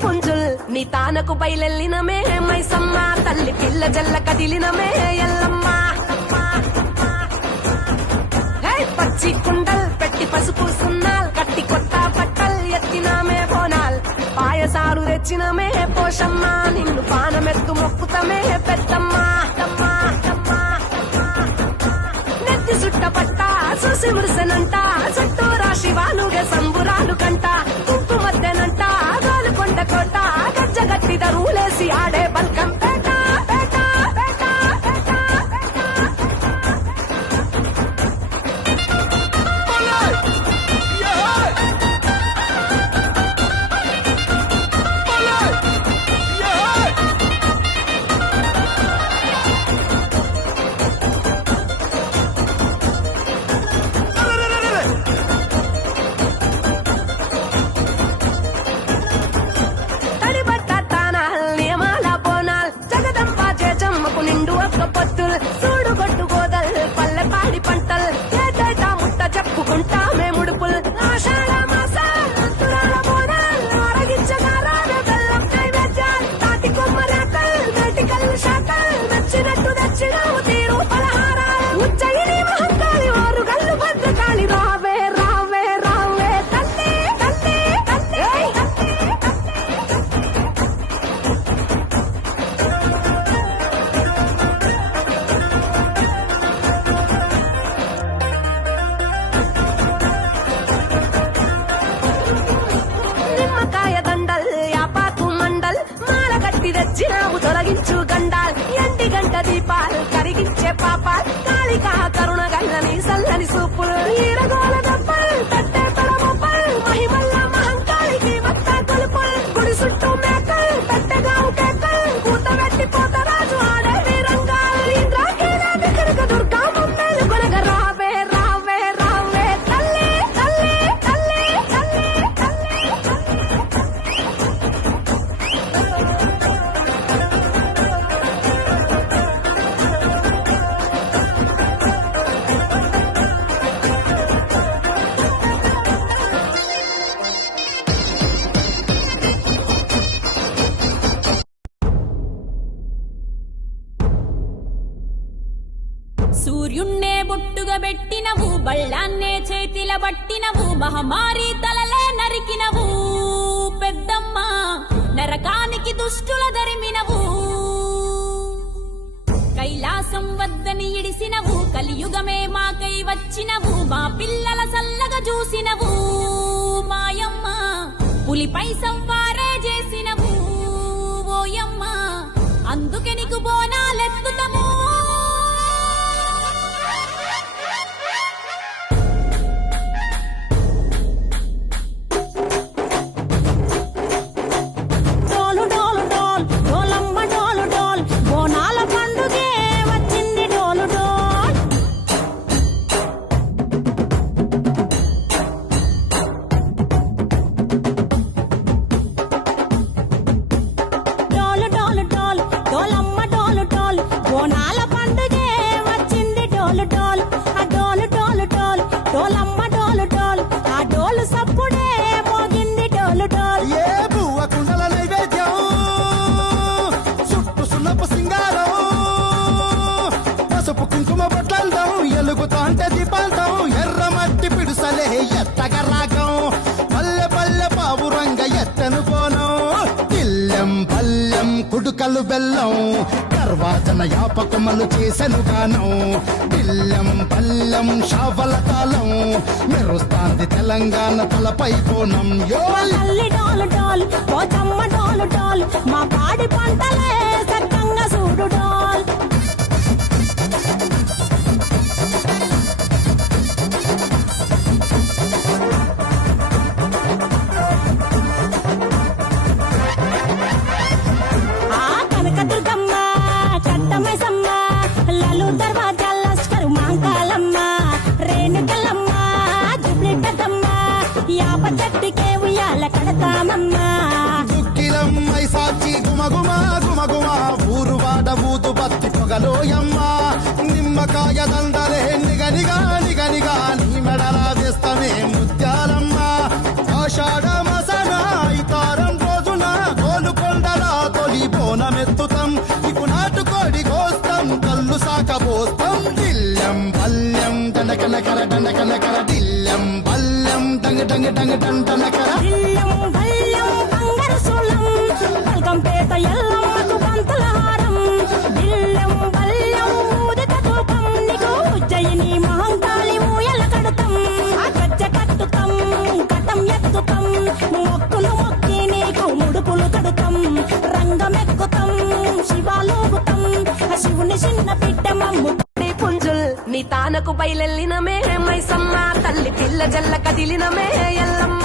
పుంజుల్ నీ తానకు బయలెల్లినమే మైసమ్మ తల్లి పిల్ల జల్ల కదిలినమే ఎల్లమ్మ పచ్చి కుండల్ పెట్టి పసుపు సున్నాల్ కట్టి కొత్త పట్టల్ ఎత్తినామే బోనాల్ పాయసారు తెచ్చినమే పోషమ్మ నిన్ను పానమెత్తు మొక్కుతమే పెద్దమ్మ నెత్తి సుట్టపట్ట చూసి మురిసెనంట చుట్టూరా శివాలుగే సంబురాలు కంట కుంకు మద్దెనంట గాలుకొండ కోట గజ్జగట్టి దరువులేసి ఆడే బల్కం పేట పేట పేట నిండు ఒక్క పొత్తులు చూడు గొట్టు గోదల్ పల్లె పాడి పంటలు ఏటేటా ముట్ట చెప్పుకుంటా మేముడుపులు ఆషాఢ మాసాల బోనాలు ఆరగించగారాల బెల్లం నైవేద్యాలు తాటి కొమ్మరేతలు మేటికల్లు శాఖలు నచ్చినట్టు దచ్చినావు తీరు పలహారాలు ఉజ్జయిని మహంకాళి వారు గల్లు భద్రకాళి రావే రావే రావే తల్లి తల్లి తల్లి తెచ్చినావు తొలగించు గండాల్ ఎండి గంట దీపాలు కరిగించే పాపాల్ కాళికా కరుణ గల్లని సల్లని సూపులు ఈరగోల దప్పల్ తట్టే పరమప్పల్ మహిమల్ల మహంకాళికి వత్త కొలుపుల్ గుడి చుట్టూ మేకల్ తట్టెగావు కేకల్ కూతబెట్టి పోతరాజు ఆడే వీరంగాలు ఇంద్రాకీల వికరక దుర్గా మమ్మేలు కొనగ రావే రావే రావే తల్లి తల్లి తల్లి తల్లి తల్లి సూర్యున్నే బొట్టుగా పెట్టినవు బళ్ళాన్నే చేతిల బట్టినవు మహమారి తలలే నరికినవు పెద్దమ్మ నరకానికి దుష్టుల దరిమినవు కైలాసం వద్దని ఇడిసినవు కలియుగమే మాకై వచ్చినవు మా పిల్లల సల్లగా చూసినవు మాయమ్మ పులిపై సంవారే చేసినవు ఓయమ్మ అందుకే నీకు బోనాలెత్తుతము ఎలుగుతాంటే దీపాంతం ఎర్రమట్టి పిడుసలే ఎత్తగ రాగం పల్లె పల్లె పావురంగ ఎత్తను కోనం ఇల్లెం పల్లెం కుడుకలు బెల్లం గర్వాజన యాపకమలు చేసెను గానం ఇల్లెం పల్లెం షావల తాళం మెరుస్తాంది తెలంగాణ తలపై కోణం మా పాడి పంటలే సక్కంగా చూడు డాల్ దుక్కిలమ్మై సాచి గుమగుమ గుమగుమ ఊరు వాడ ఊదు బత్తి పొగలోయమ్మ నిమ్మకాయ దండలే నిగనిగా నిగనిగా నీ మెడలా వేస్తమే ముత్యాలమ్మ ఆషాఢ మసన ఇతారం రోజున టంగ్ టంగ్ టంగ్ టంగ్ టనకర బిల్లం బల్లం బంగారు సోళం బల్కంపేట ఎల్లమ్మకు పంతుల హారం బిల్లం బల్లం ఊదిత ధూపం నీకు ఉజ్జయిని మహంకాళి ఊయల కడతాం ఆ గజ్జ కట్టుతాం కటం ఎత్తుతాం మొక్కులు మొక్కి నీకు ముడుపులు కడుతాం రంగమెక్కుతాం శివాలోగుతాం ఆ శివుని చిన్న బిడ్డ మమ్ము నీ పుంజుల్ నీ తానకు బయలెల్లినమే మైసమ్మ తల్లి పిల్ల జల్ల కదిలినమే ఎల్లమ్మ